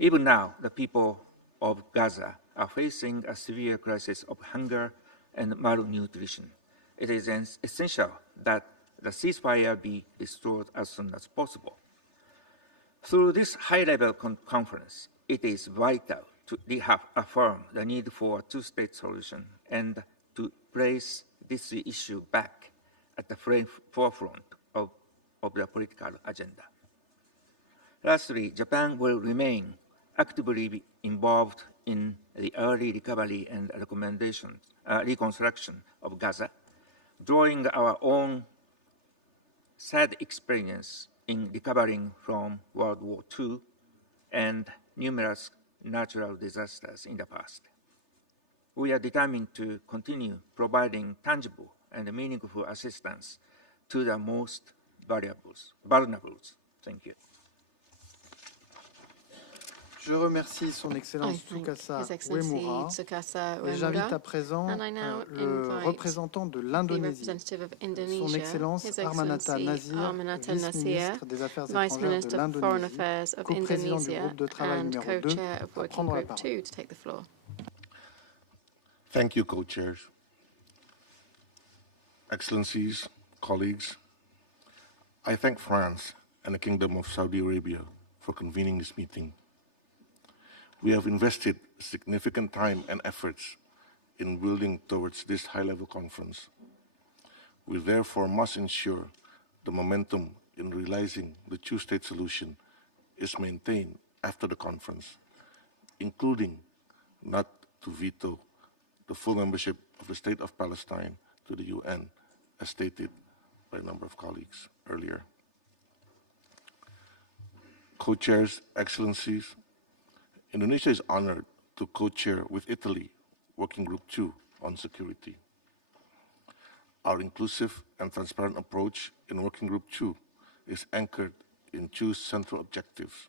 Even now, the people of Gaza are facing a severe crisis of hunger and malnutrition. It is essential that the ceasefire be restored as soon as possible. Through this high-level conference, it is vital to reaffirm the need for a two-state solution and to place this issue back at the forefront of the political agenda. Lastly, Japan will remain actively involved in the early recovery and reconstruction of Gaza, drawing our own sad experience in recovering from World War II and numerous natural disasters in the past. We are determined to continue providing tangible and meaningful assistance to the most vulnerable. Thank you. Je remercie son Excellence Tsukasa Uemura et j'invite à présent le représentant de l'Indonésie, son Excellence Armanata Nazir, vice-ministre des Affaires étrangères de l'Indonésie, co-président du groupe de travail numéro 2, à prendre la parole. Thank you, co-chairs. Excellencies, colleagues, I thank France and the Kingdom of Saudi Arabia for convening this meeting. We have invested significant time and efforts in building towards this high-level conference. We therefore must ensure the momentum in realizing the two-state solution is maintained after the conference, including not to veto the full membership of the State of Palestine to the UN, as stated by a number of colleagues earlier. Co-chairs, Excellencies, Indonesia is honored to co-chair with Italy Working Group 2 on security. Our inclusive and transparent approach in Working Group 2 is anchored in two central objectives.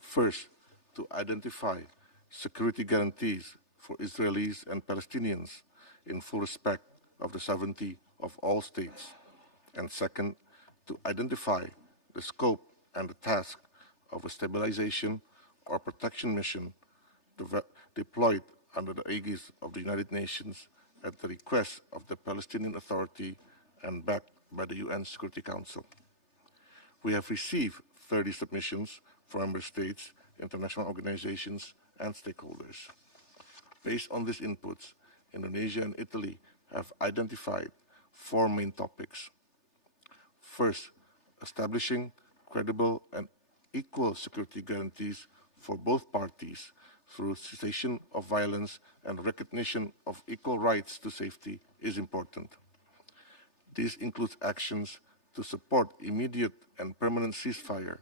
First, to identify security guarantees for Israelis and Palestinians in full respect of the sovereignty of all states. And second, to identify the scope and the task of a stabilization or protection mission deployed under the aegis of the United Nations at the request of the Palestinian Authority and backed by the UN Security Council. We have received 30 submissions from member states, international organizations, and stakeholders. Based on these inputs, Indonesia and Italy have identified 4 main topics. First, establishing credible and equal security guarantees for both parties through cessation of violence and recognition of equal rights to safety is important. This includes actions to support immediate and permanent ceasefire,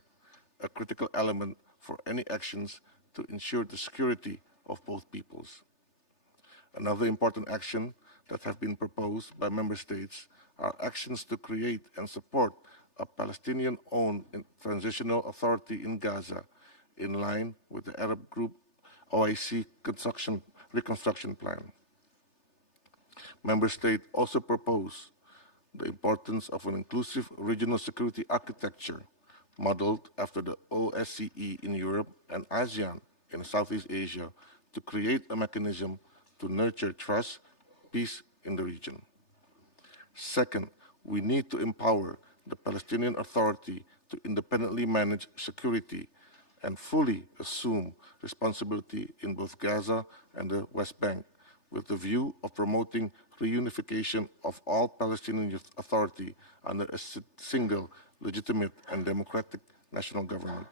a critical element for any actions to ensure the security of both peoples. Another important action that have been proposed by member states are actions to create and support a Palestinian-owned transitional authority in Gaza in line with the Arab Group OIC Reconstruction Plan. Member States also propose the importance of an inclusive regional security architecture modeled after the OSCE in Europe and ASEAN in Southeast Asia to create a mechanism to nurture trust, peace in the region. Second, we need to empower the Palestinian Authority to independently manage security and fully assume responsibility in both Gaza and the West Bank, with the view of promoting reunification of all Palestinian Authority under a single, legitimate and democratic national government.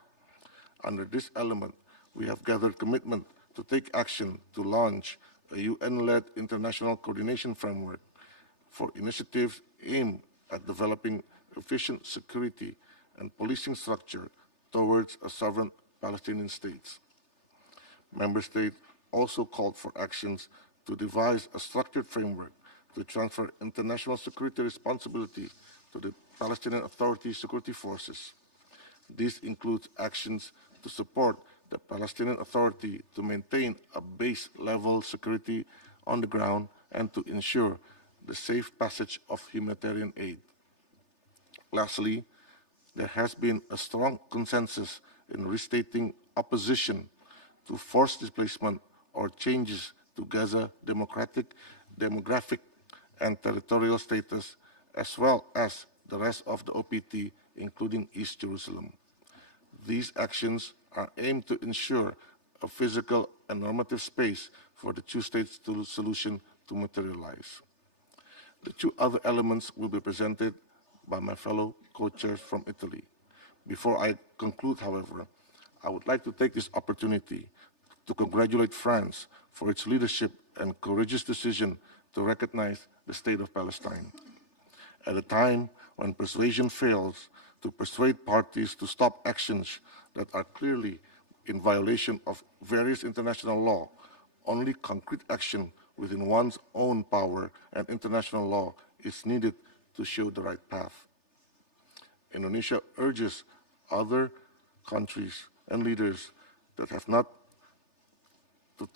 Under this element, we have gathered commitment to take action to launch a UN-led international coordination framework for initiatives aimed at developing efficient security and policing structure towards a sovereign Palestinian state. Member States also called for actions to devise a structured framework to transfer international security responsibility to the Palestinian Authority security forces. This includes actions to support the Palestinian Authority to maintain a base-level security on the ground and to ensure the safe passage of humanitarian aid. Lastly, there has been a strong consensus in restating opposition to forced displacement or changes to Gaza demographic and territorial status, as well as the rest of the OPT, including East Jerusalem. These actions are aimed to ensure a physical and normative space for the two-state solution to materialize. The two other elements will be presented by my fellow co-chairs from Italy. Before I conclude, however, I would like to take this opportunity to congratulate France for its leadership and courageous decision to recognize the State of Palestine. At a time when persuasion fails to persuade parties to stop actions that are clearly in violation of various international law, only concrete action within one's own power and international law is needed to show the right path. Indonesia urges other countries and leaders that have not to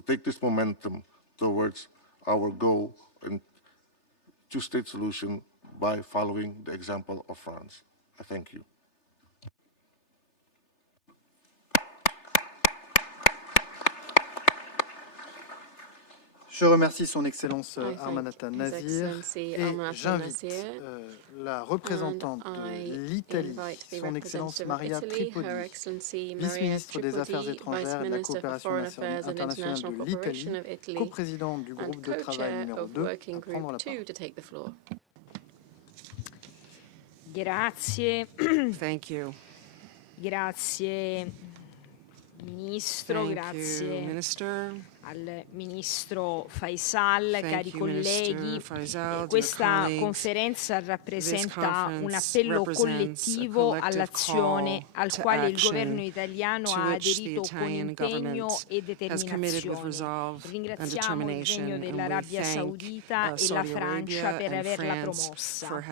take this momentum towards our goal in two-state solution by following the example of France. I thank you. Je remercie son Excellence Armanata Nazir et j'invite la représentante de l'Italie, son Excellence Maria Tripodi, vice-ministre des Affaires étrangères et de la coopération internationale de l'Italie, coprésidente du groupe de travail numéro 2, à prendre la parole. Grazie. Thank you. Grazie Ministro, grazie al Ministro Faisal, cari colleghi. Questa conferenza rappresenta un appello collettivo all'azione al quale il governo italiano ha aderito con impegno e determinazione. Ringraziamo il Regno dell'Arabia Saudita e la Francia per averla promossa.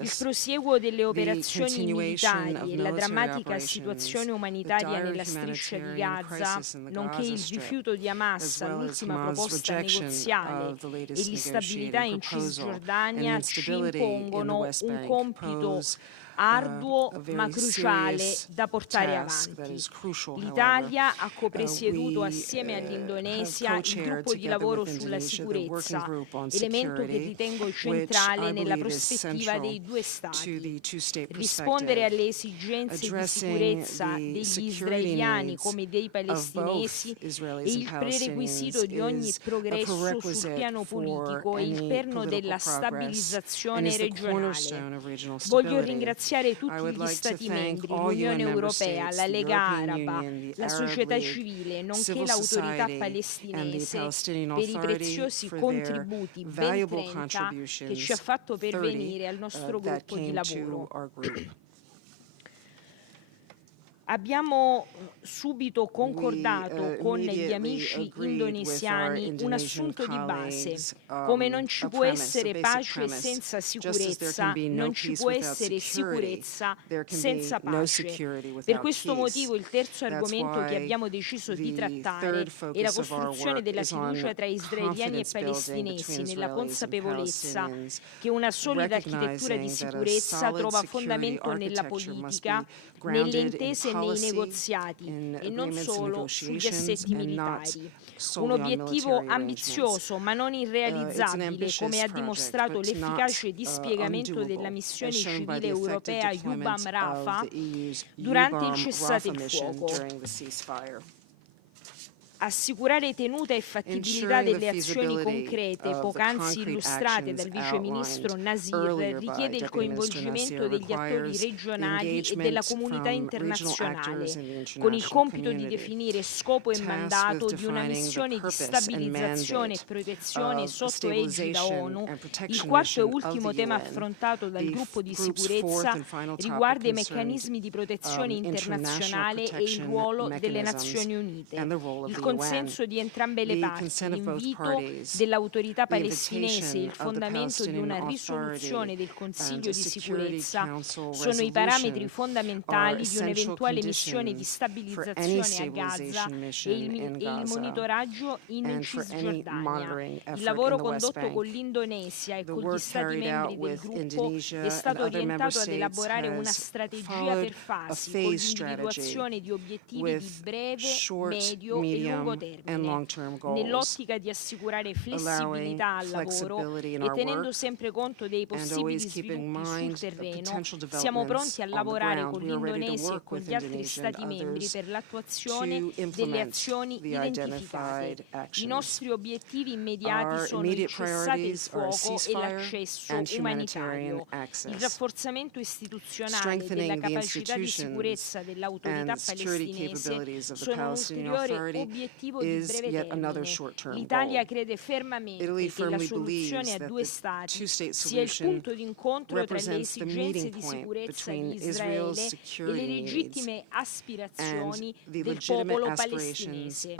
Il prosieguo delle operazioni militari e la drammatica situazione umanitaria nella striscia di Gaza, nonché il rifiuto di Hamas all'ultima proposta negoziale e l'instabilità in Cisgiordania ci impongono un compito arduo ma cruciale da portare avanti. L'Italia ha copresieduto assieme all'Indonesia il gruppo di lavoro sulla sicurezza, elemento che ritengo centrale nella prospettiva dei due Stati. Rispondere alle esigenze di sicurezza degli israeliani come dei palestinesi è il prerequisito di ogni progresso sul piano politico e il perno della stabilizzazione regionale. Voglio ringraziare tutti gli Stati membri, l'Unione Europea, la Lega Araba, la società civile, nonché l'autorità palestinese per i preziosi contributi, ben 30, che ci ha fatto pervenire al nostro gruppo di lavoro. Abbiamo subito concordato con gli amici indonesiani un assunto di base: come non ci può essere pace senza sicurezza, non ci può essere sicurezza senza pace. Per questo motivo il terzo argomento che abbiamo deciso di trattare è la costruzione della fiducia tra israeliani e palestinesi, nella consapevolezza che una solida architettura di sicurezza trova fondamento nella politica, nelle intese e nei negoziati e non solo sugli assetti militari. Un obiettivo ambizioso ma non irrealizzabile, come ha dimostrato l'efficace dispiegamento della missione civile europea Yubam Rafah durante il cessate il fuoco. Assicurare tenuta e fattibilità delle azioni concrete poc'anzi illustrate dal Vice Ministro Nasir richiede il coinvolgimento degli attori regionali e della comunità internazionale, con il compito di definire scopo e mandato di una missione di stabilizzazione e protezione sotto egida ONU. Il quarto e ultimo tema affrontato dal gruppo di sicurezza riguarda i meccanismi di protezione internazionale e il ruolo delle Nazioni Unite. Il consenso di entrambe le parti, l'invito dell'autorità palestinese e il fondamento di una risoluzione del Consiglio di sicurezza sono i parametri fondamentali di un'eventuale missione di stabilizzazione a Gaza e il monitoraggio in Cisgiordania. Il lavoro condotto con l'Indonesia e con gli Stati membri del gruppo è stato orientato ad elaborare una strategia per fasi con l'individuazione di obiettivi di breve, medio e lungo termine, nell'ottica di assicurare flessibilità al lavoro e tenendo sempre conto dei possibili sviluppi sul terreno. Siamo pronti a lavorare con l'Indonesia e con gli altri Stati membri per l'attuazione delle azioni identificate. I nostri obiettivi immediati sono il cessate il fuoco e l'accesso umanitario, il rafforzamento istituzionale della capacità di sicurezza dell'autorità palestinese sono un ulteriore obiettivo di breve termine. L'Italia crede fermamente che la soluzione a due Stati sia il punto d'incontro tra le esigenze di sicurezza di Israele e le legittime aspirazioni del popolo palestinese.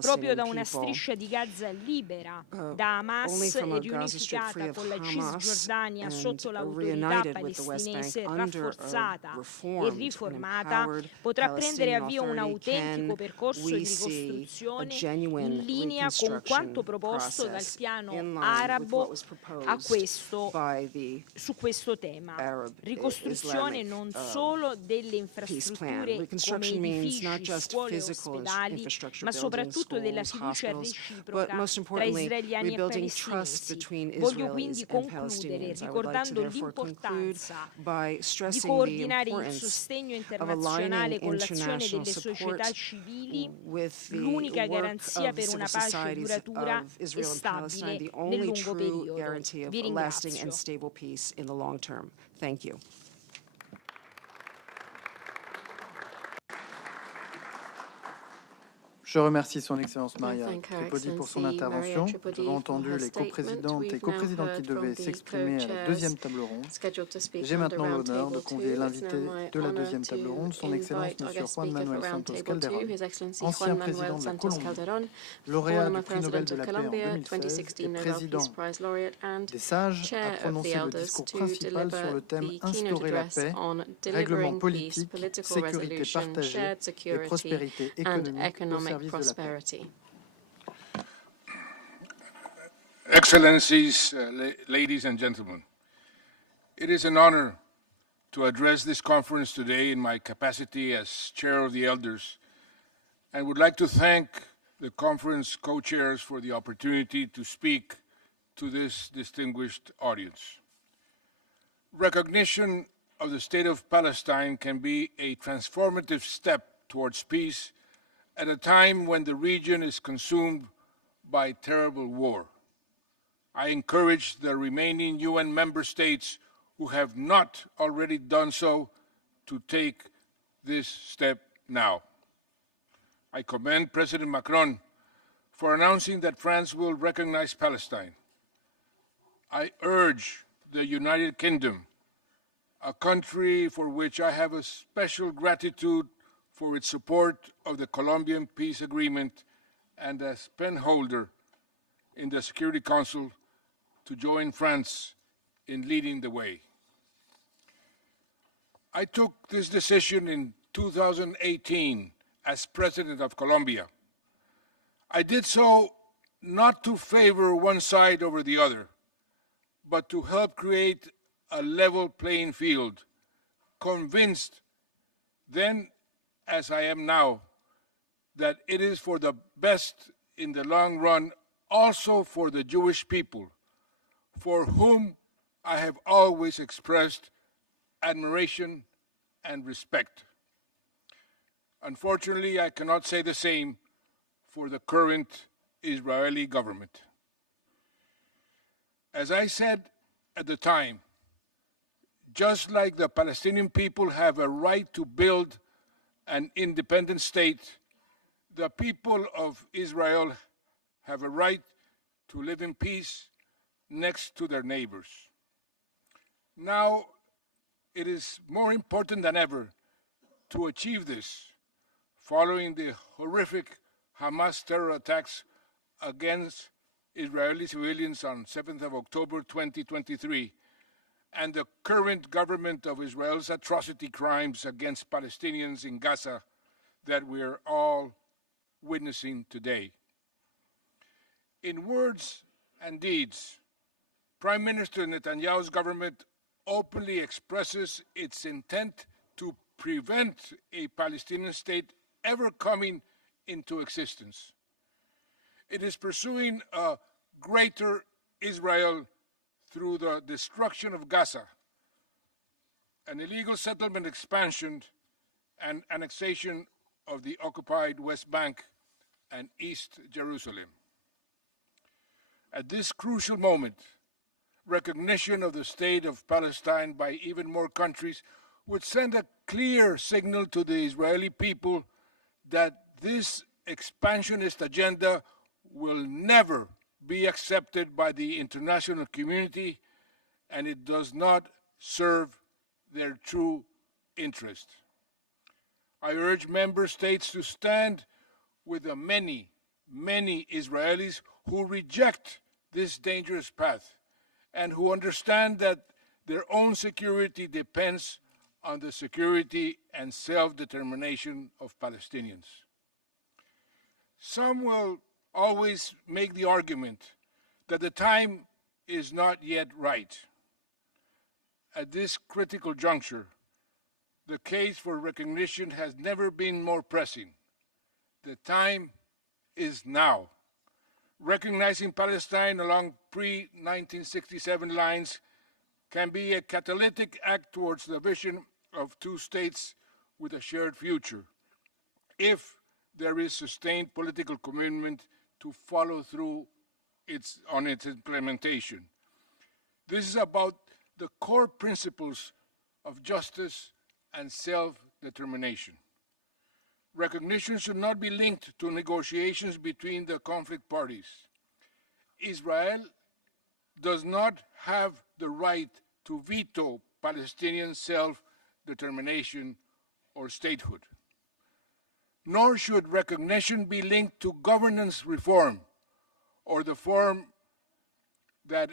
Proprio da una striscia di Gaza libera da Hamas e riunificata con la Cisgiordania sotto l'autorità palestinese rafforzata e riformata, potrà prendere avvio un autentico percorso di ricostruzione in linea con quanto proposto dal piano arabo su questo tema. Ricostruzione non solo delle infrastrutture come edifici, scuole e ospedali, ma soprattutto della fiducia reciproca tra israeliani e palestinesi. Voglio quindi concludere ricordando l'importanza di coordinare il sostegno internazionale con l'azione delle società civili, l'unica garanzia per una pace duratura e stabile nel lungo periodo. Vi ringrazio. Je remercie son Excellence Maria Tripodi pour son intervention. Nous avons entendu les coprésidentes et coprésidents qui devaient s'exprimer à la deuxième table ronde. J'ai maintenant l'honneur de convier l'invité de la deuxième table ronde, son Excellence M. Juan Manuel Santos Calderón, ancien président de la Colombie, lauréat du prix Nobel de la paix en 2016 et président des Sages, a prononcé le discours principal sur le thème « Instaurer la paix, règlement politique, sécurité partagée et prospérité économique au service prosperity. Excellencies, ladies and gentlemen, it is an honor to address this conference today in my capacity as chair of the elders. I would like to thank the conference co-chairs for the opportunity to speak to this distinguished audience. Recognition of the state of Palestine can be a transformative step towards peace at a time when the region is consumed by terrible war. I encourage the remaining UN member states who have not already done so to take this step now. I commend President Macron for announcing that France will recognize Palestine. I urge the United Kingdom, a country for which I have a special gratitude for its support of the Colombian peace agreement and as penholder in the Security Council, to join France in leading the way. I took this decision in 2018 as President of Colombia. I did so not to favor one side over the other, but to help create a level playing field, convinced then as I am now, that it is for the best in the long run, also for the Jewish people, for whom I have always expressed admiration and respect. Unfortunately, I cannot say the same for the current Israeli government. As I said at the time, just like the Palestinian people have a right to build an independent state, the people of Israel have a right to live in peace next to their neighbors. Now, it is more important than ever to achieve this, following the horrific Hamas terror attacks against Israeli civilians on 7th of October 2023, and the current government of Israel's atrocity crimes against Palestinians in Gaza that we're all witnessing today. In words and deeds, Prime Minister Netanyahu's government openly expresses its intent to prevent a Palestinian state ever coming into existence. It is pursuing a greater Israel through the destruction of Gaza, an illegal settlement expansion, and annexation of the occupied West Bank and East Jerusalem. At this crucial moment, recognition of the state of Palestine by even more countries would send a clear signal to the Israeli people that this expansionist agenda will never be accepted by the international community, and it does not serve their true interest. I urge member states to stand with the many, many Israelis who reject this dangerous path and who understand that their own security depends on the security and self-determination of Palestinians. Some will always make the argument that the time is not yet right. At this critical juncture, the case for recognition has never been more pressing. The time is now. Recognizing Palestine along pre-1967 lines can be a catalytic act towards the vision of two states with a shared future, if there is sustained political commitment to follow through on its implementation. This is about the core principles of justice and self-determination. Recognition should not be linked to negotiations between the conflict parties. Israel does not have the right to veto Palestinian self-determination or statehood. Nor should recognition be linked to governance reform or the form that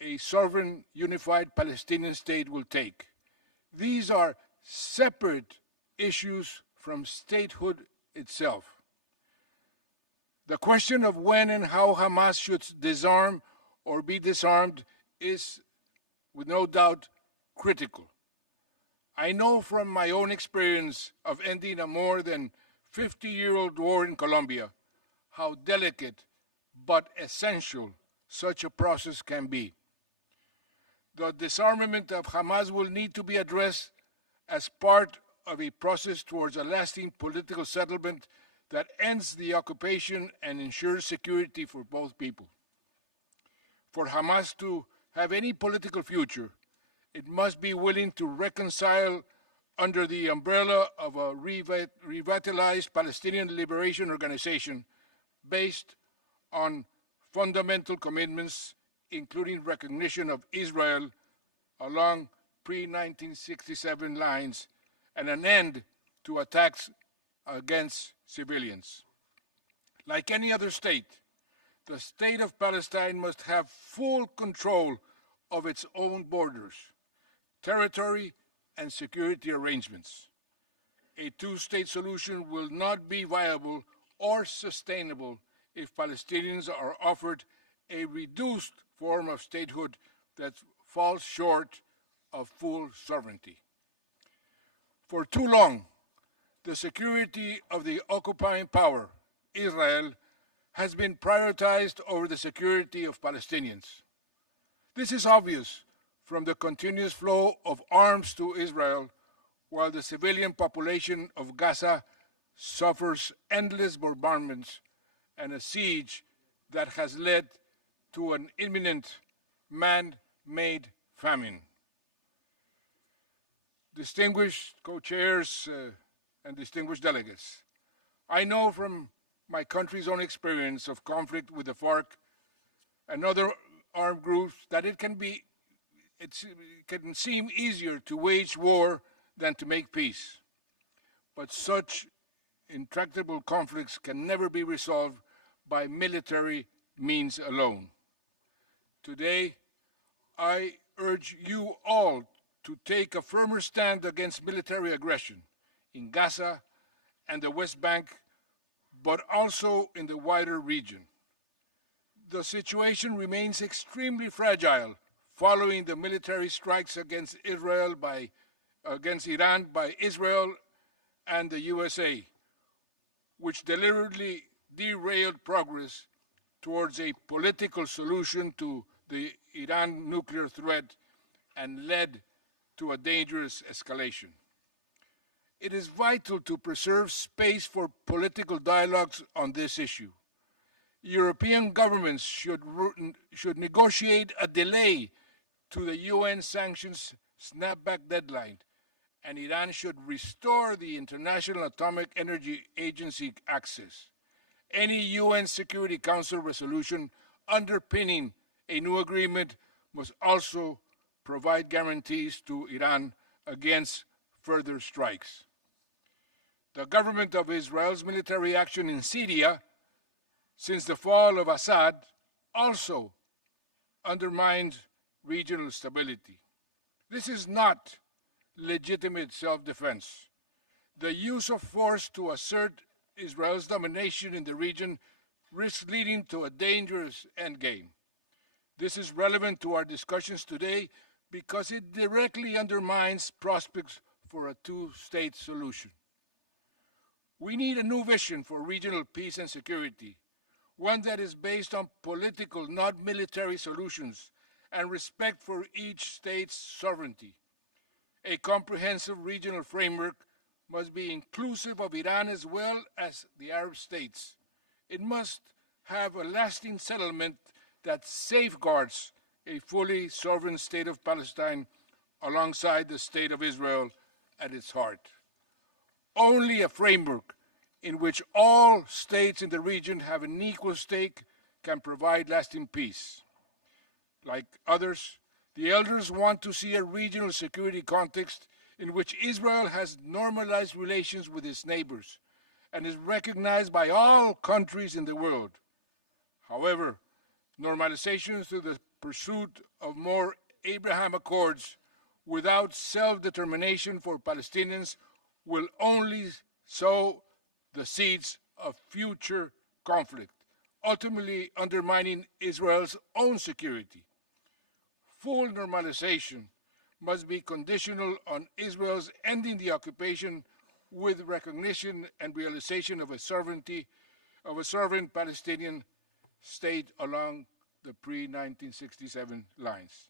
a sovereign unified Palestinian state will take. These are separate issues from statehood itself. The question of when and how Hamas should disarm or be disarmed is, with no doubt, critical. I know from my own experience of ending a more than 50-year-old war in Colombia how delicate but essential such a process can be. The disarmament of Hamas will need to be addressed as part of a process towards a lasting political settlement that ends the occupation and ensures security for both people. For Hamas to have any political future, it must be willing to reconcile under the umbrella of a revitalized Palestinian Liberation Organization based on fundamental commitments, including recognition of Israel along pre-1967 lines and an end to attacks against civilians. Like any other state, the state of Palestine must have full control of its own borders, territory, and security arrangements. A two-state solution will not be viable or sustainable if Palestinians are offered a reduced form of statehood that falls short of full sovereignty. For too long, the security of the occupying power, Israel, has been prioritized over the security of Palestinians. This is obvious from the continuous flow of arms to Israel, while the civilian population of Gaza suffers endless bombardments and a siege that has led to an imminent man-made famine. Distinguished co-chairs and distinguished delegates, I know from my country's own experience of conflict with the FARC and other armed groups that it can seem easier to wage war than to make peace. But such intractable conflicts can never be resolved by military means alone. Today, I urge you all to take a firmer stand against military aggression in Gaza and the West Bank, but also in the wider region. The situation remains extremely fragile following the military strikes against Iran by Israel and the USA, which deliberately derailed progress towards a political solution to the Iran nuclear threat and led to a dangerous escalation. It is vital to preserve space for political dialogues on this issue. European governments should negotiate a delay to the UN sanctions snapback deadline, and Iran should restore the International Atomic Energy Agency access. Any UN Security Council resolution underpinning a new agreement must also provide guarantees to Iran against further strikes. The government of Israel's military action in Syria since the fall of Assad also undermined regional stability. This is not legitimate self-defense. The use of force to assert Israel's domination in the region risks leading to a dangerous endgame. This is relevant to our discussions today because it directly undermines prospects for a two-state solution. We need a new vision for regional peace and security, one that is based on political, not military solutions, and respect for each state's sovereignty. A comprehensive regional framework must be inclusive of Iran as well as the Arab states. It must have a lasting settlement that safeguards a fully sovereign state of Palestine alongside the state of Israel at its heart. Only a framework in which all states in the region have an equal stake can provide lasting peace. Like others, the elders want to see a regional security context in which Israel has normalized relations with its neighbors and is recognized by all countries in the world. However, normalization through the pursuit of more Abraham Accords without self-determination for Palestinians will only sow the seeds of future conflict, ultimately undermining Israel's own security. Full normalization must be conditional on Israel's ending the occupation with recognition and realization of a sovereign Palestinian state along the pre-1967 lines.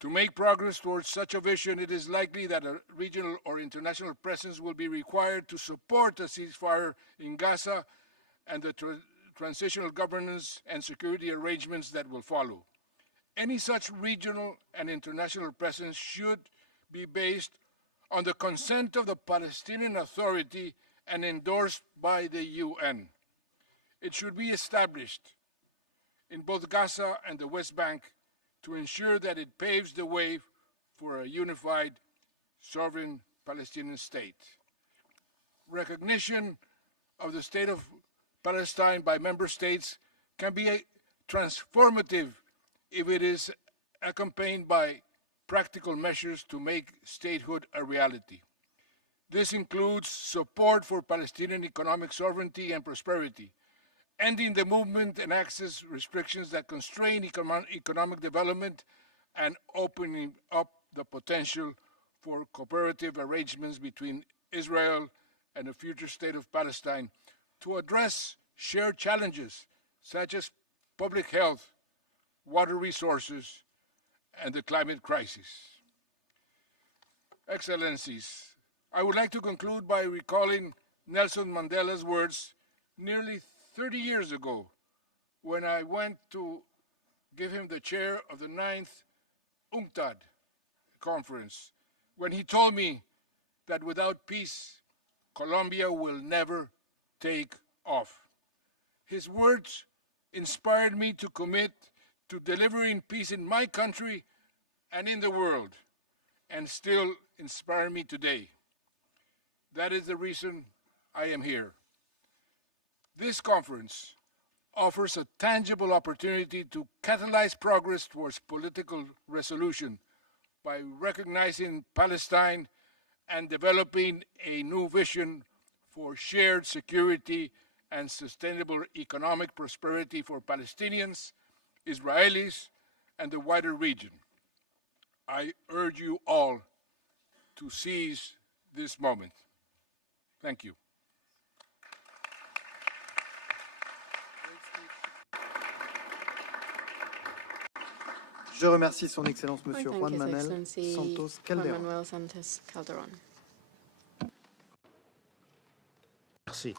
To make progress towards such a vision, it is likely that a regional or international presence will be required to support a ceasefire in Gaza and the transitional governance and security arrangements that will follow. Any such regional and international presence should be based on the consent of the Palestinian Authority and endorsed by the UN. It should be established in both Gaza and the West Bank to ensure that it paves the way for a unified, sovereign Palestinian state. Recognition of the state of Palestine by member states can be transformative if it is accompanied by practical measures to make statehood a reality. This includes support for Palestinian economic sovereignty and prosperity, ending the movement and access restrictions that constrain economic development, and opening up the potential for cooperative arrangements between Israel and the future state of Palestine to address shared challenges such as public health, water resources, and the climate crisis. Excellencies, I would like to conclude by recalling Nelson Mandela's words nearly 30 years ago when I went to give him the chair of the 9th UNCTAD conference, when he told me that without peace, Colombia will never take off. His words inspired me to commit to delivering peace in my country and in the world, and still inspire me today. That is the reason I am here. This conference offers a tangible opportunity to catalyze progress towards political resolution by recognizing Palestine and developing a new vision for shared security and sustainable economic prosperity for Palestinians, Israelis, and the wider region. I urge you all to seize this moment. Thank you. Je remercie Son Excellence Monsieur Juan Manuel Santos Calderon. Merci.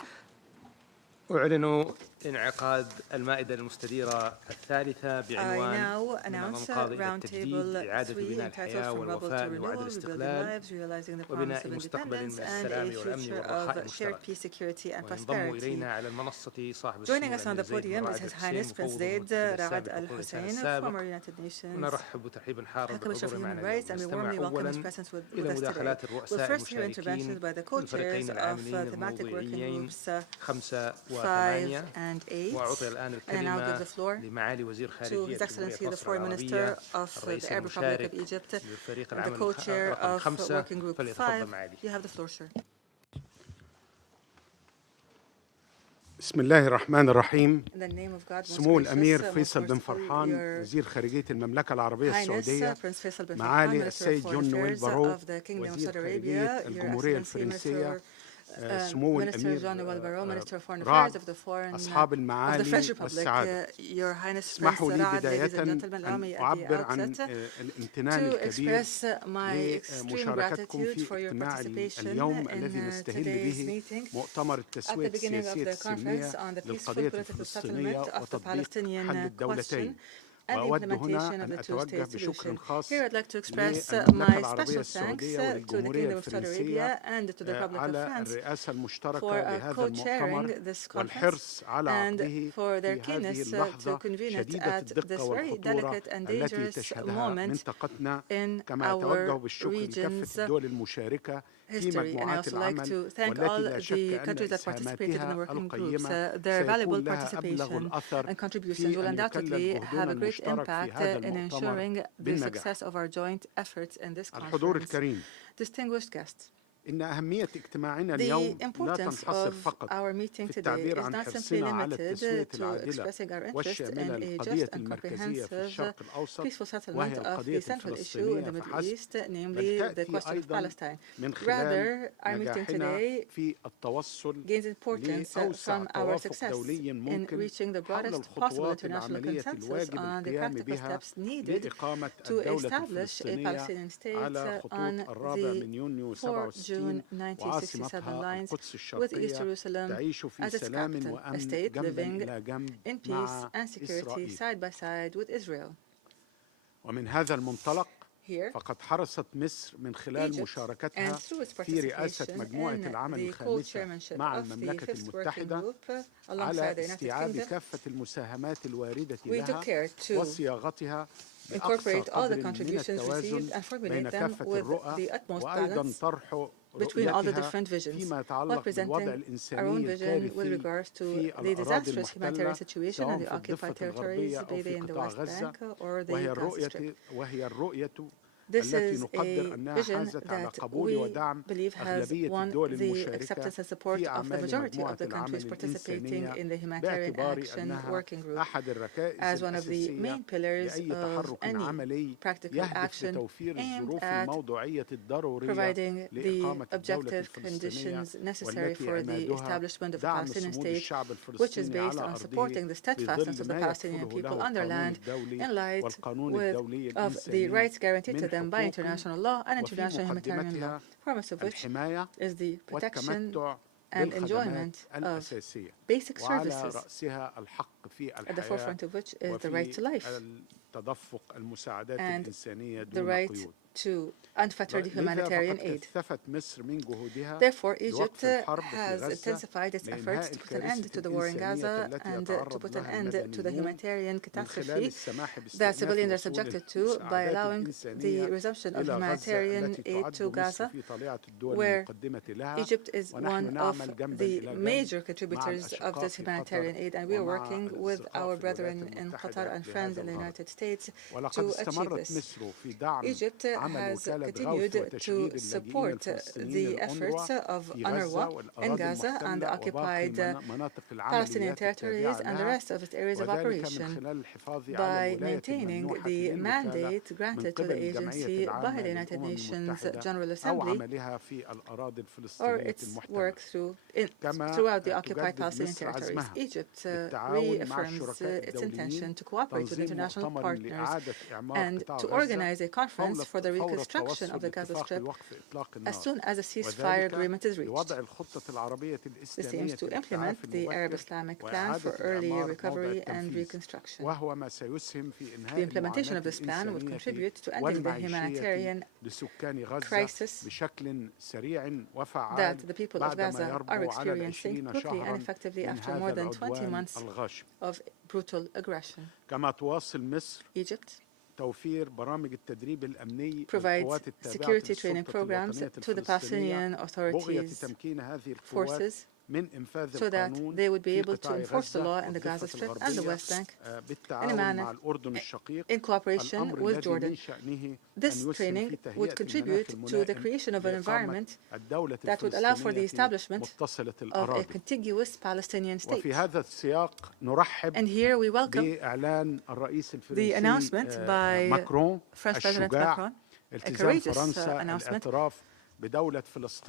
أعلن انعقاد المائدة المستديرة الثالثة بعنوان من الأنقاض إلى التجديد إعادة بناء الحياة والوفاء بوعد الاستقلال وبناء مستقبل من السلام والأمن والرخاء المشترك. وينضم إلينا على المنصة صاحب السمو الأمير زيد رعد الحسين السابق. ونرحب ترحيبا حارا بالحضور معنا ونستمع أولا إلى مداخلات الرؤساء المشاركين الفريقين العاملين الموضوعيين 5 و8 and 8, وأعطي الآن and now give the floor to His Excellency the Foreign Minister of the Arab Republic of Egypt and the co-chair of Working Group 5. You have the floor, sir. بسم الله الرحمن الرحيم. سمو الأمير فيصل بن فرحان وزير خارجية المملكة العربية السعودية، معالي السيد جون نويل بارو وزير خارجية الجمهورية الفرنسية، سمو الأمير رعد، أصحاب المعالي والسعادة، اسمحوا لي بداية أن أعبر عن الامتنان الكبير لمشاركتكم في اجتماع اليوم الذي نستهل به مؤتمر التسوية السياسية السلمية للقضية الفلسطينية وتطبيق حل الدولتين. وأود هنا أن أتوجه بشكر خاص للمملكة العربية السعودية والجمهورية الفرنسية على الرئاسة المشتركة لهذا المؤتمر والحرص على عقده في هذه اللحظة شديدة الدقة والخطورة التي تشهدها منطقتنا، كما أتوجه بالشكر لكافة الدول المشاركة في مجموعات العمل والتي لا شك أن إسهاماتها القيمة سيكون لها أبلغ الأثر في أن يكلل جهدنا المشترك في هذا المؤتمر بالنجاح. الحضور الكريم، إن أهمية اجتماعنا اليوم لا تنحصر فقط في التعبير عن حرصنا على التسوية العادلة والشاملة للقضية المركزية في الشرق الأوسط وهي القضية الفلسطينية فحسب، بل تأتي أيضا من خلال نجاحنا في التوصل لأوسع توافق دولي ممكن حول الخطوات العملية الواجب القيام بها لإقامة الدولة الفلسطينية على خطوط 4 من يونيو 67 وعاصمتها القدس الشرقية تعيش في سلام وأمن جنبا إلى جنب مع إسرائيل. ومن هذا المنطلق فقد حرصت مصر من خلال مشاركتها في رئاسة مجموعة العمل الخامسة مع المملكة المتحدة على استيعاب كافة المساهمات الواردة لها وصياغتها incorporate all the contributions received and formulate them with the utmost balance between all the different visions, while presenting our own vision with regards to the disastrous humanitarian situation in the occupied territories, be they in the West Bank or the Gaza Strip. This is a vision that we believe has won the acceptance and support of the majority of the countries participating in the Humanitarian Action Working Group as one of the main pillars of any practical action aimed at providing the objective conditions necessary for the establishment of a Palestinian state, which is based on supporting the steadfastness of the Palestinian people on their land in light of the rights guaranteed to them by international law and international humanitarian law, foremost of which is the protection and enjoyment of basic services, at the forefront of which is the right to life and the right to unfettered humanitarian aid. Therefore, Egypt has intensified its efforts to put an end to the war in Gaza and to put an end to the humanitarian catastrophe that civilians are subjected to by allowing the resumption of humanitarian aid to Gaza, where Egypt is one of the major contributors of this humanitarian aid, and we are working with our brethren in Qatar and friends in the United States to achieve this. Egypt has continued to support the efforts of UNRWA in Gaza and the occupied Palestinian territories and the rest of its areas of operation by maintaining the mandate granted to the agency by the United Nations General Assembly or its work throughout the occupied Palestinian territories. Egypt reaffirms its intention to cooperate with international partners and to organize a conference for the reconstruction of the Gaza Strip as soon as a ceasefire agreement is reached. This aims to implement the Arab Islamic Plan for early recovery and reconstruction. The implementation of this plan would contribute to ending the humanitarian crisis that the people of Gaza are experiencing quickly and effectively after more than 20 months of brutal aggression. Egypt provides security training programs to the Palestinian Authority's forces so that they would be able to enforce the law in the Gaza Strip and the West Bank in a manner in cooperation with Jordan. This training would contribute to the creation of an environment that would allow for the establishment of a contiguous Palestinian state. And here we welcome the announcement by French President Macron, a courageous announcement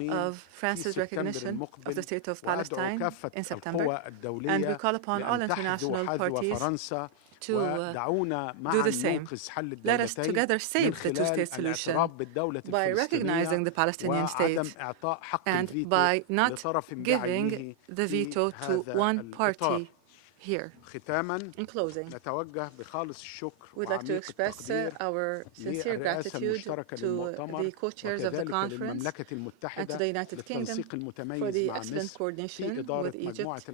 of France's recognition of the state of Palestine in September, and we call upon all international parties to do the same. Let us together save the two-state solution by recognizing the Palestinian state and by not giving the veto to one party here. In closing, we'd like to express our sincere gratitude to the co-chairs of the conference and to the United Kingdom for the excellent coordination with Egypt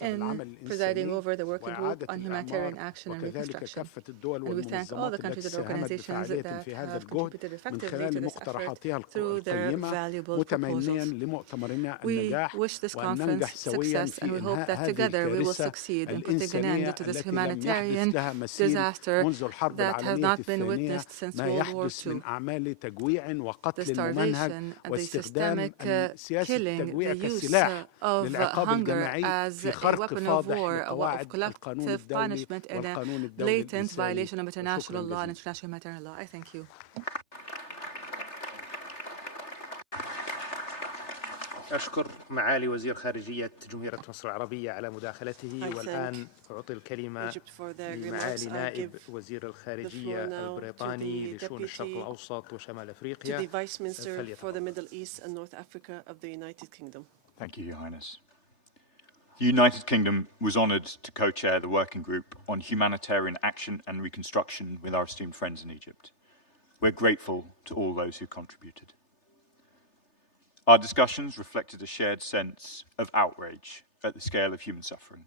in presiding over the working group on humanitarian action and reconstruction. And we thank all the countries and organizations that have contributed effectively to this effort through their valuable proposals. We wish this conference success, and we hope that together we will succeed in putting an end to this humanitarian disaster that has not been witnessed since World War II. The starvation and the systemic killing, the use of hunger as a weapon of war, of collective punishment, and a blatant violation of international law and international humanitarian law. I thank you. أشكر معالي وزير خارجية جمهورية مصر العربية على مداخلته، والآن أعطي الكلمة لمعالي نائب وزير الخارجية البريطاني لشؤون الشرق الأوسط وشمال أفريقيا. Thank you, Your Highness. The United Kingdom was honoured to co-chair the working group on humanitarian action and reconstruction with our esteemed friends in Egypt. We're grateful to all those who contributed. Our discussions reflected a shared sense of outrage at the scale of human suffering.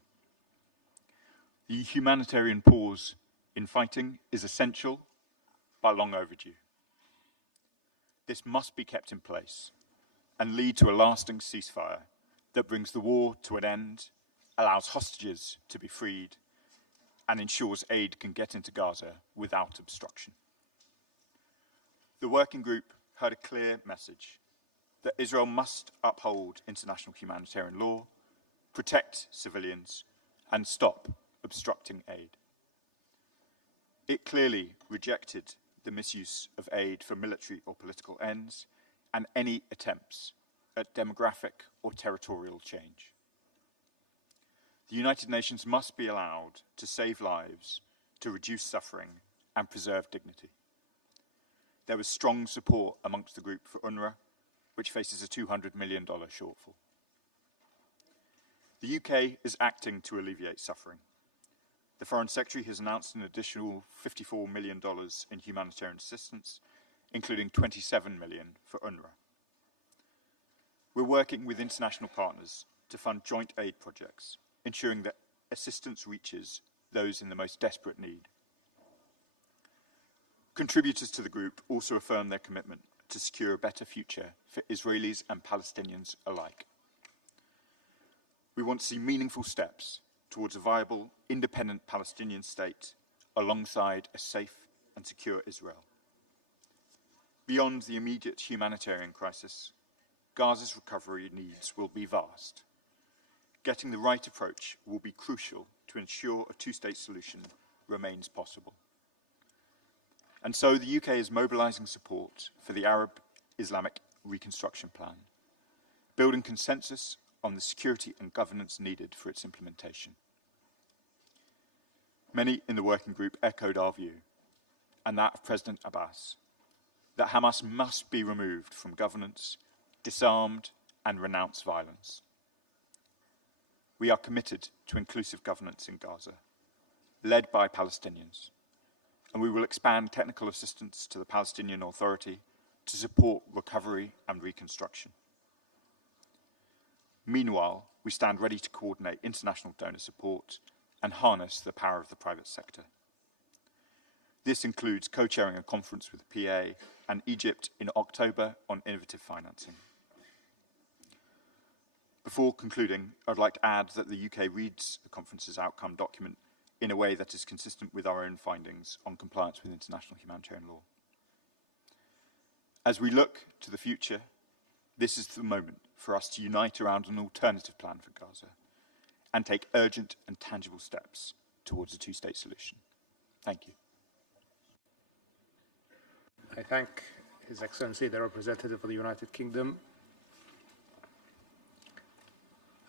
The humanitarian pause in fighting is essential, but long overdue. This must be kept in place and lead to a lasting ceasefire that brings the war to an end, allows hostages to be freed, and ensures aid can get into Gaza without obstruction. The working group heard a clear message that Israel must uphold international humanitarian law, protect civilians, and stop obstructing aid. It clearly rejected the misuse of aid for military or political ends and any attempts at demographic or territorial change. The United Nations must be allowed to save lives, to reduce suffering, and preserve dignity. There was strong support amongst the group for UNRWA, which faces a $200 million shortfall. The UK is acting to alleviate suffering. The Foreign Secretary has announced an additional $54 million in humanitarian assistance, including 27 million for UNRWA. We're working with international partners to fund joint aid projects, ensuring that assistance reaches those in the most desperate need. Contributors to the group also affirm their commitment to secure a better future for Israelis and Palestinians alike. We want to see meaningful steps towards a viable, independent Palestinian state alongside a safe and secure Israel. Beyond the immediate humanitarian crisis, Gaza's recovery needs will be vast. Getting the right approach will be crucial to ensure a two-state solution remains possible. And so the UK is mobilising support for the Arab-Islamic Reconstruction Plan, building consensus on the security and governance needed for its implementation. Many in the working group echoed our view, and that of President Abbas, that Hamas must be removed from governance, disarmed, and renounce violence. We are committed to inclusive governance in Gaza, led by Palestinians, and we will expand technical assistance to the Palestinian Authority to support recovery and reconstruction. Meanwhile, we stand ready to coordinate international donor support and harness the power of the private sector. This includes co-chairing a conference with the PA and Egypt in October on innovative financing. Before concluding, I'd like to add that the UK reads the conference's outcome document in a way that is consistent with our own findings on compliance with international humanitarian law. As we look to the future, this is the moment for us to unite around an alternative plan for Gaza and take urgent and tangible steps towards a two-state solution. Thank you. I thank His Excellency, the representative of the United Kingdom.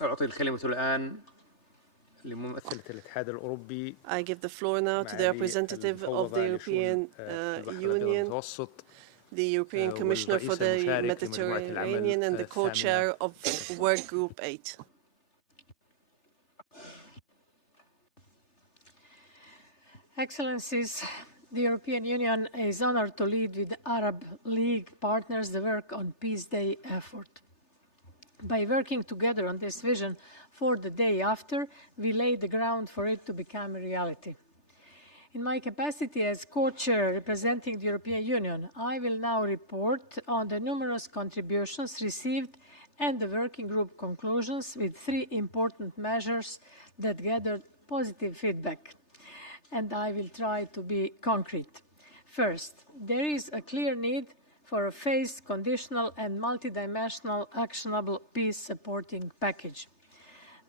أعطي الكلمة الآن لممثلة الاتحاد الأوروبي. I give the floor now to the representative of the European Union, the European Commissioner for the Mediterranean and the co-chair of Work Group 8. Excellencies, the European Union is honored to lead with the Arab League partners the work on Peace Day effort. By working together on this vision for the day after, we lay the ground for it to become a reality. In my capacity as co-chair representing the European Union, I will now report on the numerous contributions received and the working group conclusions with 3 important measures that gathered positive feedback. And I will try to be concrete. First, there is a clear need for a phased, conditional and multidimensional actionable peace-supporting package.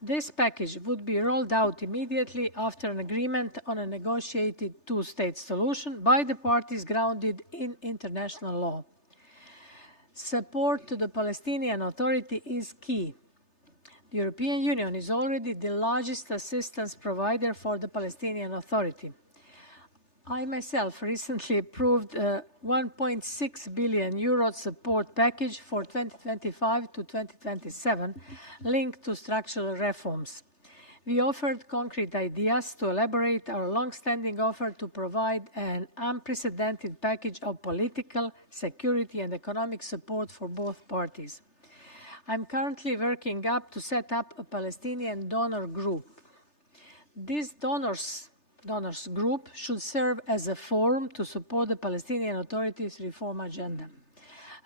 This package would be rolled out immediately after an agreement on a negotiated two-state solution by the parties grounded in international law. Support to the Palestinian Authority is key. The European Union is already the largest assistance provider for the Palestinian Authority. I myself recently approved a 1.6 billion euro support package for 2025 to 2027 linked to structural reforms. We offered concrete ideas to elaborate our long-standing offer to provide an unprecedented package of political, security and economic support for both parties. I'm currently working up to set up a Palestinian donor group. This donors group should serve as a forum to support the Palestinian Authority's reform agenda,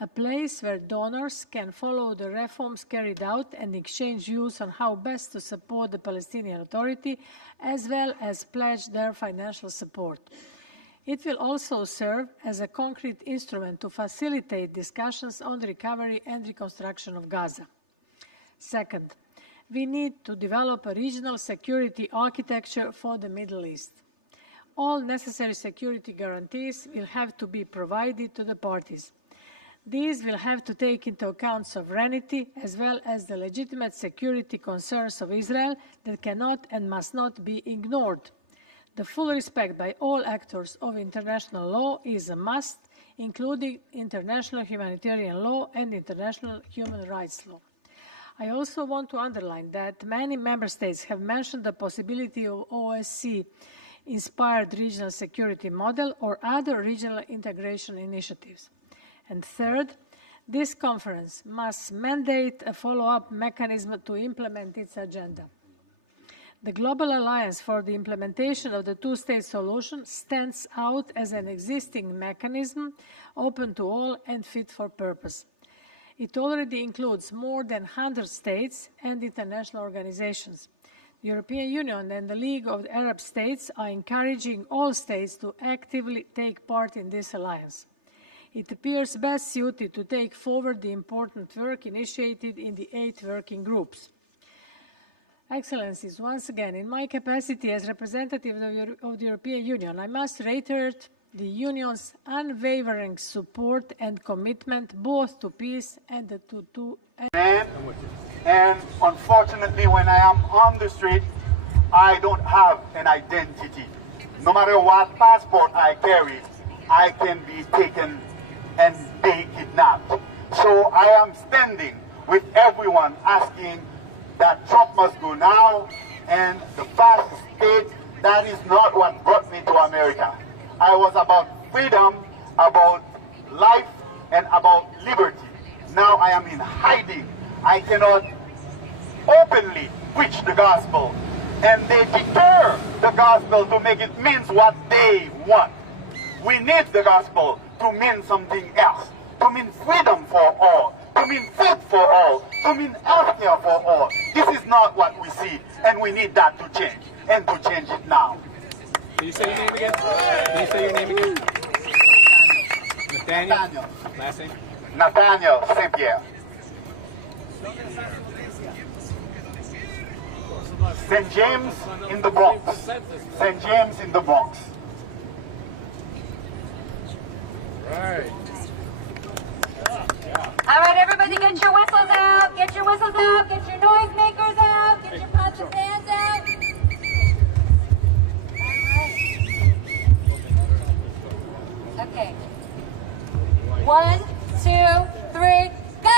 a place where donors can follow the reforms carried out and exchange views on how best to support the Palestinian Authority, as well as pledge their financial support. It will also serve as a concrete instrument to facilitate discussions on the recovery and reconstruction of Gaza. Second, we need to develop a regional security architecture for the Middle East. All necessary security guarantees will have to be provided to the parties. These will have to take into account sovereignty as well as the legitimate security concerns of Israel that cannot and must not be ignored. The full respect by all actors of international law is a must, including international humanitarian law and international human rights law. I also want to underline that many member states have mentioned the possibility of OSCE inspired regional security model or other regional integration initiatives. And third, this conference must mandate a follow-up mechanism to implement its agenda. The Global Alliance for the Implementation of the Two-State Solution stands out as an existing mechanism open to all and fit for purpose. It already includes more than 100 states and international organizations. The European Union and the League of Arab States are encouraging all states to actively take part in this alliance. It appears best suited to take forward the important work initiated in the 8 working groups. Excellencies, once again, in my capacity as representative of the European Union, I must reiterate the Union's unwavering support and commitment both to peace and to And unfortunately, when I am on the street, I don't have an identity. No matter what passport I carry, I can be taken and be kidnapped. So I am standing with everyone asking that Trump must go now, and the fast state, that is not what brought me to America. I was about freedom, about life, and about liberty. Now I am in hiding. I cannot openly preach the gospel, and they deter the gospel to make it mean what they want. We need the gospel to mean something else, to mean freedom for all, to mean food for all, to mean healthcare for all. This is not what we see, and we need that to change, and to change it now. Can you say your name again? Can you say your name again? Nathaniel. Last name? Nathaniel St. Pierre. St. James in the Bronx. St. James in the Bronx. Right. All right, everybody get your whistles out. Get your whistles out. Get your noisemakers out. Get your pots and pans out. All right. Okay. 1, 2, 3, go!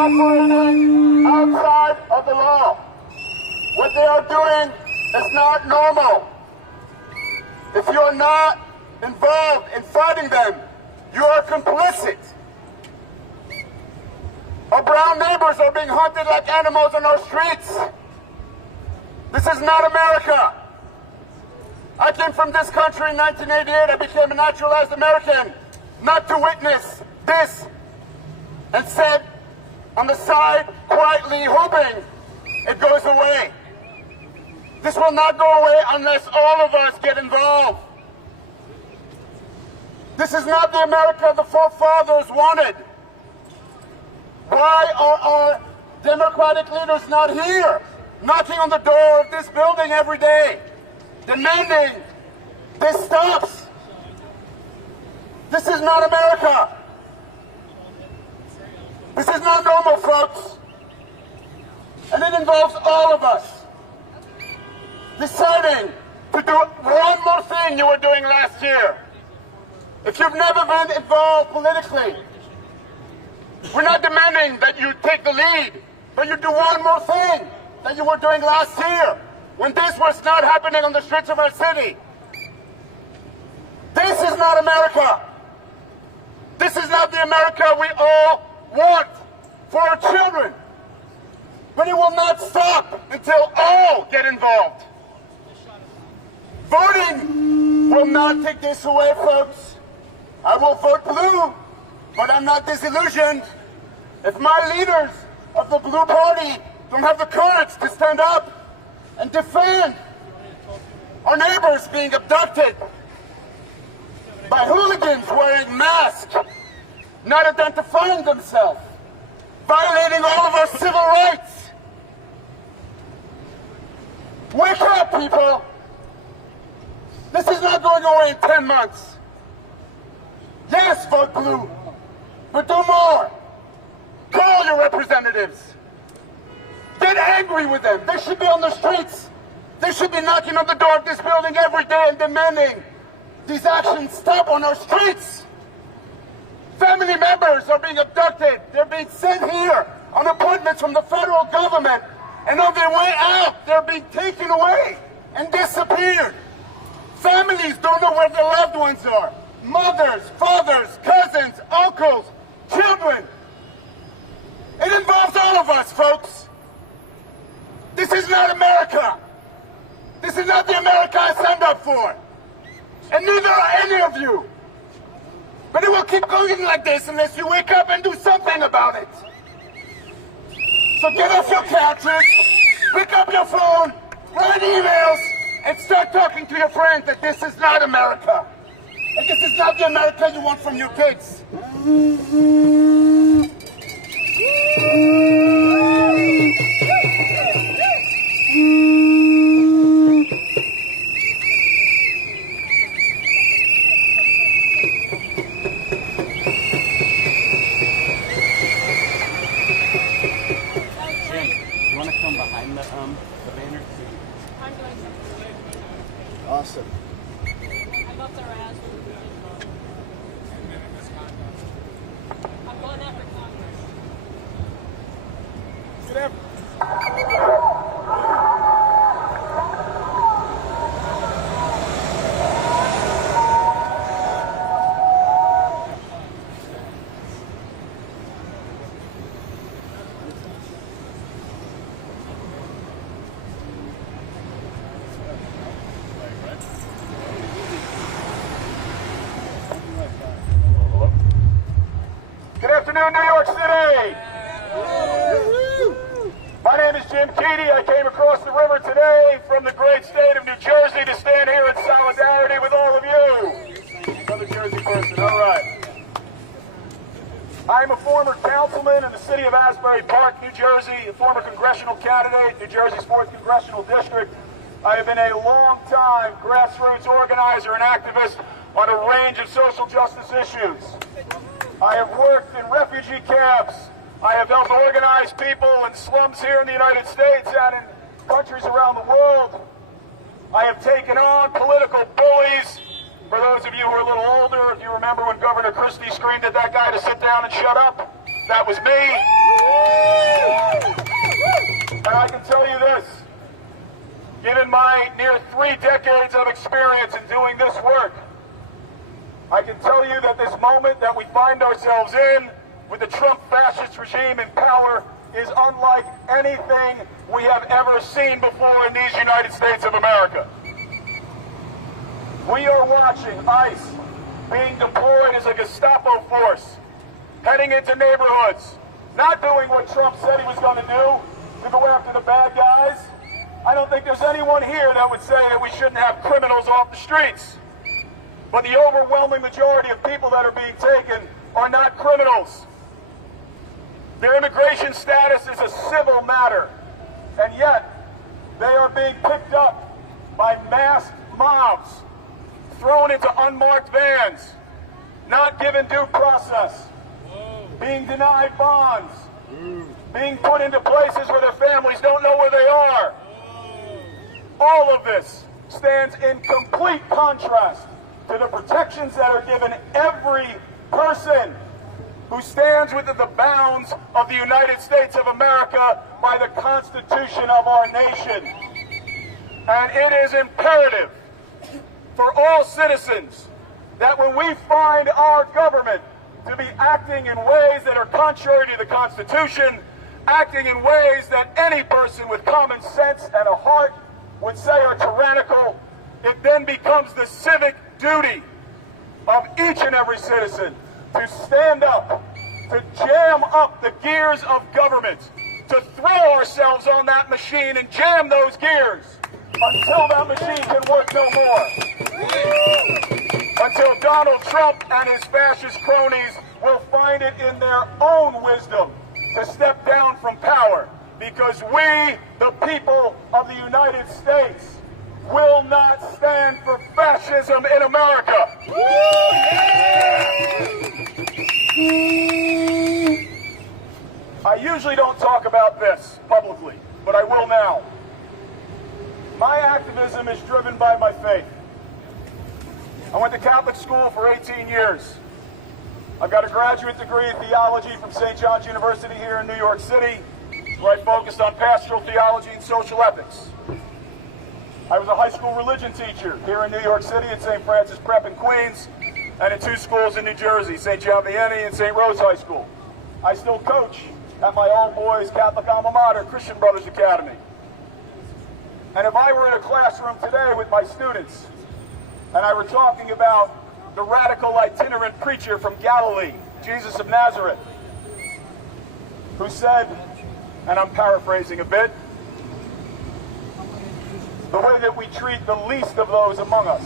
operating outside of the law. What they are doing is not normal. If you are not involved in fighting them, you are complicit. Our brown neighbors are being hunted like animals on our streets. This is not America. I came from this country in 1988. I became a naturalized American, not to witness this, and said on the side, quietly hoping it goes away. This will not go away unless all of us get involved. This is not the America the forefathers wanted. Why are our democratic leaders not here, knocking on the door of this building every day, demanding this stops? This is not America. This is not normal, folks. And it involves all of us deciding to do one more thing you were doing last year. If you've never been involved politically, we're not demanding that you take the lead, but you do one more thing that you were doing last year when this was not happening on the streets of our city. This is not America. This is not the America we all want for our children. But it will not stop until all get involved. Voting will not take this away, folks. I will vote blue, but I'm not disillusioned. If my leaders of the Blue Party don't have the courage to stand up and defend our neighbors being abducted by hooligans wearing masks, not identifying themselves, violating all of our civil rights. Wake up, people! This is not going away in 10 months. Yes, vote blue, but do more. Call your representatives. Get angry with them. They should be on the streets. They should be knocking on the door of this building every day and demanding these actions stop on our streets. Family members are being abducted. They're being sent here on appointments from the federal government, and on their way out, they're being taken away and disappeared. Families don't know where their loved ones are. Mothers, fathers, cousins, uncles, children. It involves all of us, folks. This is not America. This is not the America I signed up for. And neither are any of you. But it will keep going like this unless you wake up and do something about it. So get off your couches, pick up your phone, write emails, and start talking to your friends that this is not America. And this is not the America you want from your kids. Awesome. I love their ass. I'm going after Congress. Good afternoon. New York City! My name is Jim Keedy. I came across the river today from the great state of New Jersey to stand here in solidarity with all of you. Another Jersey person, all right. I'm a former councilman in the city of Asbury Park, New Jersey, a former congressional candidate, New Jersey's 4th Congressional District. I have been a long-time grassroots organizer and activist on a range of social justice issues. I have worked in refugee camps. I have helped organize people in slums here in the United States and in countries around the world. I have taken on political bullies. For those of you who are a little older, if you remember when Governor Christie screamed at that guy to sit down and shut up, that was me. And I can tell you this, given my near 3 decades of experience in doing this work, I can tell you that this moment that we find ourselves in with the Trump fascist regime in power is unlike anything we have ever seen before in these United States of America. We are watching ICE being deployed as a Gestapo force, heading into neighborhoods, not doing what Trump said he was going to do, to go after the bad guys. I don't think there's anyone here that would say that we shouldn't have criminals off the streets. But the overwhelming majority of people that are being taken are not criminals. Their immigration status is a civil matter, and yet they are being picked up by masked mobs, thrown into unmarked vans, not given due process, being denied bonds, being put into places where their families don't know where they are. All of this stands in complete contrast to the protections that are given every person who stands within the bounds of the United States of America by the Constitution of our nation. And it is imperative for all citizens that when we find our government to be acting in ways that are contrary to the Constitution, acting in ways that any person with common sense and a heart would say are tyrannical, it then becomes the civic duty of each and every citizen to stand up, to jam up the gears of government, to throw ourselves on that machine and jam those gears until that machine can work no more. Until Donald Trump and his fascist cronies will find it in their own wisdom to step down from power, because we, the people of the United States, will not stand for fascism in America. I usually don't talk about this publicly, but I will now. My activism is driven by my faith. I went to Catholic school for 18 years. I've got a graduate degree in theology from St. John's University here in New York City, where I focused on pastoral theology and social ethics. I was a high school religion teacher here in New York City at St. Francis Prep in Queens, and in 2 schools in New Jersey, St. John Vianney and St. Rose High School. I still coach at my all-boys Catholic alma mater, Christian Brothers Academy. And if I were in a classroom today with my students, and I were talking about the radical itinerant preacher from Galilee, Jesus of Nazareth, who said, and I'm paraphrasing a bit, the way that we treat the least of those among us,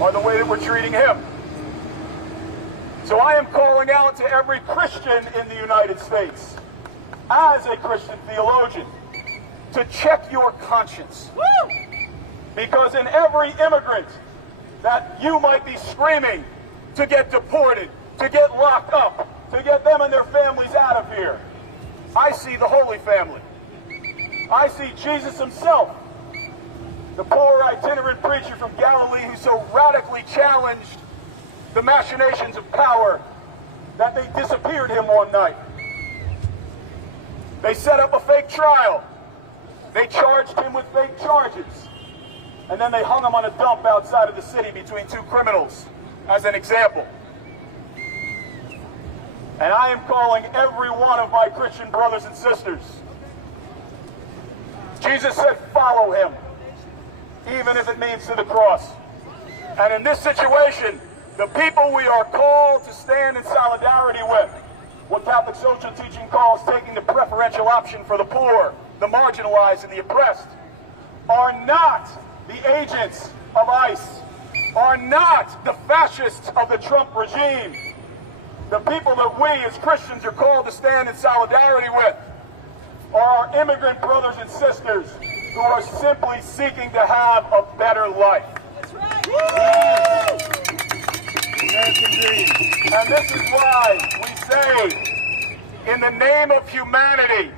or the way that we're treating him. So I am calling out to every Christian in the United States, as a Christian theologian, to check your conscience. Because in every immigrant that you might be screaming to get deported, to get locked up, to get them and their families out of here, I see the Holy Family. I see Jesus himself, the poor itinerant preacher from Galilee who so radically challenged the machinations of power that they disappeared him one night. They set up a fake trial. They charged him with fake charges. And then they hung him on a dump outside of the city between 2 criminals, as an example. And I am calling every one of my Christian brothers and sisters. Jesus said, follow him, even if it means to the cross. And in this situation, the people we are called to stand in solidarity with, what Catholic social teaching calls taking the preferential option for the poor, the marginalized, and the oppressed, are not the agents of ICE, are not the fascists of the Trump regime. The people that we as Christians are called to stand in solidarity with are our immigrant brothers and sisters who are simply seeking to have a better life. That's right. Yes, indeed. And this is why we say, in the name of humanity,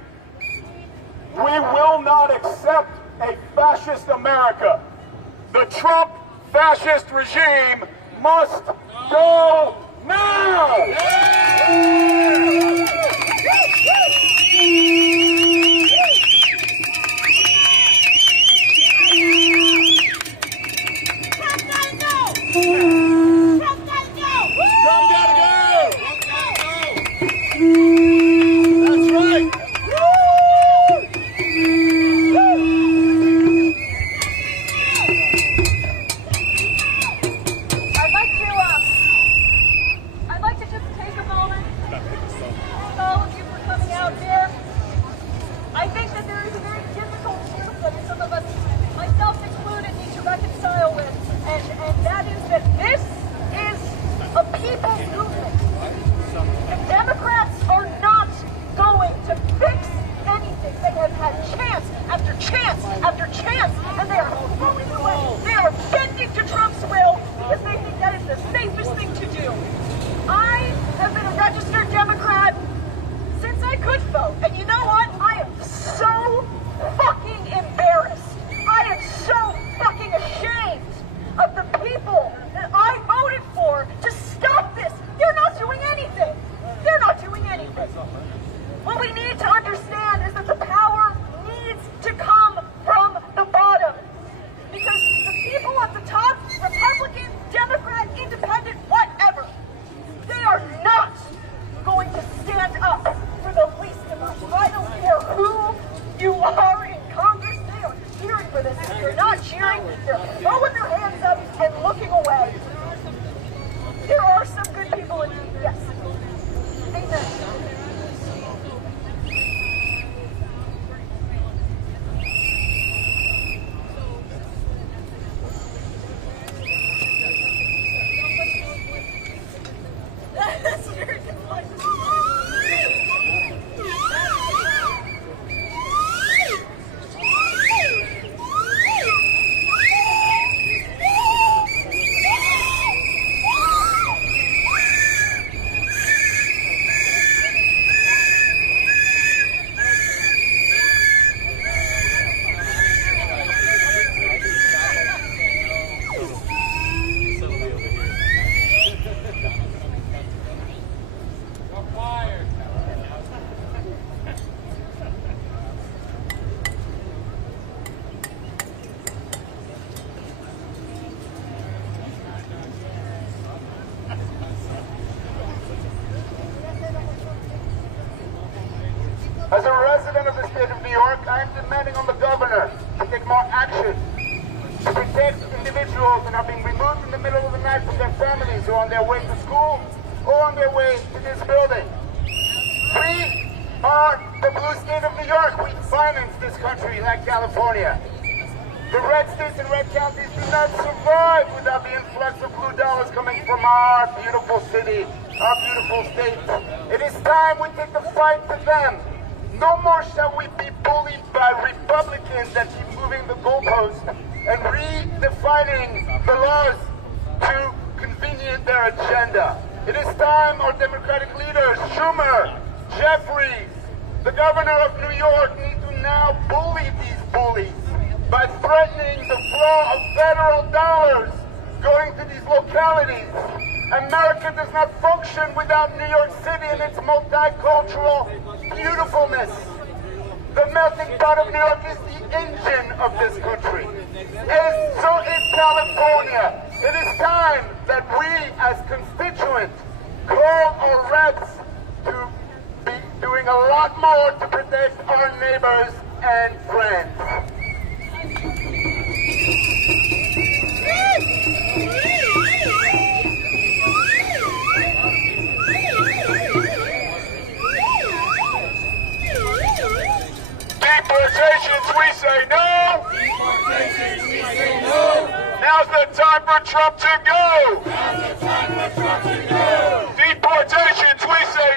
we will not accept a fascist America. The Trump fascist regime must go now! As a resident of the state of New York, I am demanding on the governor to take more action to protect individuals that are being removed in the middle of the night from their families or on their way to school or on their way to this building. We are the blue state of New York. We finance this country like California. The red states and red counties do not survive without the influx of blue dollars coming from our beautiful city, our beautiful state. It is time we take the fight to them. No more shall we be bullied by Republicans that keep moving the goalposts and redefining the laws to convenient their agenda. It is time our Democratic leaders, Schumer, Jeffries, the governor of New York, need to now bully these bullies by threatening the flow of federal dollars going to these localities. America does not function without New York City and its multicultural beautifulness. The melting pot of New York is the engine of this country. And so is California. It is time that we, as constituents, call our reps to be doing a lot more to protect our neighbors and friends. Deportations, we say no. Deportations, we say no. Now's the time for Trump to go. Now's the time for Trump to go. Deportations, we say